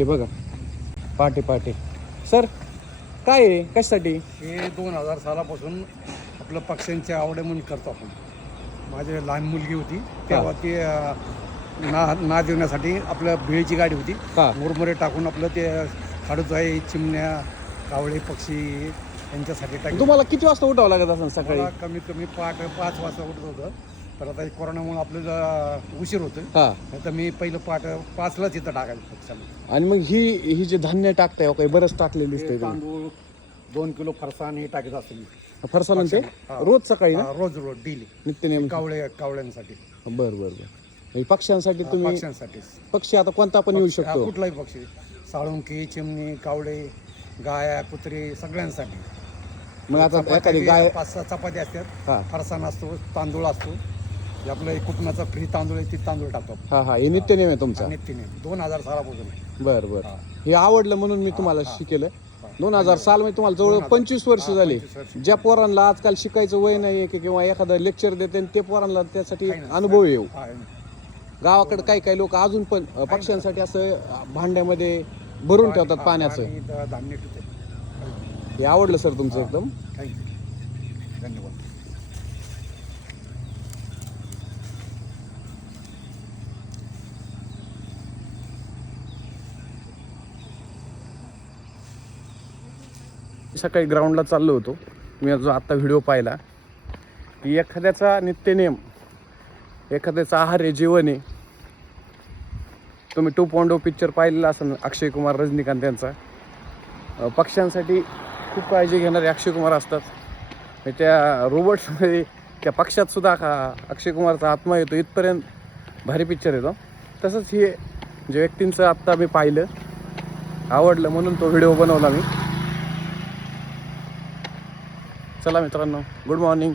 हे बघा पहाटे पहाटे. सर काय आहे कशासाठी? हे 2000 सालापासून आपलं पक्ष्यांची आवड म्हणून करतो आपण. माझी लहान मुलगी होती तेव्हा ती नाद देण्यासाठी आपलं भेळीची गाडी होती. हा. मुरमुरे टाकून आपलं ते खडूचाई, चिमण्या, कावळे पक्षी यांच्यासाठी टाकलं. तुम्हाला किती वाजता उठावं लागत असं सकाळी? मला कमीत कमी 5 वाजता उठत होतं. तर आता कोरोनामुळे आपल्याला उशीर होतं. हा. नाही तर मी पहिलं 5लाच इथं टाकायचं पक्ष्यांना. आणि मग ही जे धान्य टाकताय काही बरंच टाकलेलं दिसतंय तुम्ही. तांदूळ 2 किलो फरसाण हे टाकत असतो मी. फरसाण ते हा. रोज सकाळी ना? रोज डेली नित्यनेम. कावळ्यांसाठी, बर बर बर. पक्ष्यांसाठी तुम्ही पक्ष्यांसाठी. पक्षी आता कोणता पण येऊ शकतो? कुठलाही पक्षी, साळुंकी, चिमणी, कावळे, गाया, कुत्रे सगळ्यांसाठी. मग आता एखादी गाय 5-6 चपाती हा. असतात, फरसाण असतो, तांदूळ असतो. हे आपलं कुटुंबाचा फ्री तांदूळ आहे, ती तांदूळ टाकतो हा हा. हे नित्यनेम आहे तुमचा? नितीने 2000 सालापासून. बर बर. हा. हे आवडलं म्हणून मी तुम्हाला शिकेलं. 2000 साल म्हणजे तुम्हाला जवळ 25 वर्ष झाली. 25 वर्ष. ज्या पोरांना आजकाल शिकायचं वय नाही किंवा एखादं लेक्चर देते आणि ते पोरांना त्यासाठी काही नाही. अनुभव येऊ. हा. गावाकडे काही लोक अजून पण पक्ष्यांसाठी असं भांड्यामध्ये भरून ठेवतात पाण्याचं. आणि धान्य ठेवते. हे आवडलं सर तुमचं एकदम. थँक्यू, धन्यवाद. सकाळी ग्राउंडला चाललो होतो मी, जो आत्ता व्हिडिओ पाहिला की एखाद्याचा नित्यनेम, एखाद्याचा आहार आहे, जेवण आहे. तुम्ही 2.0 पिक्चर पाहिलेला असेल अक्षय कुमार, रजनीकांत यांचा. पक्ष्यांसाठी खूप काळजी घेणारे अक्षय कुमार असतात. त्या रोबोट्समध्ये त्या पक्षात सुद्धा अक्षय कुमारचा आत्मा येतो, इथपर्यंत भारी पिक्चर येतो. तसंच हे जे व्यक्तींचं आत्ता मी पाहिलं, आवडलं म्हणून तो व्हिडिओ बनवला मी. चला मित्रांनो, गुड मॉर्निंग.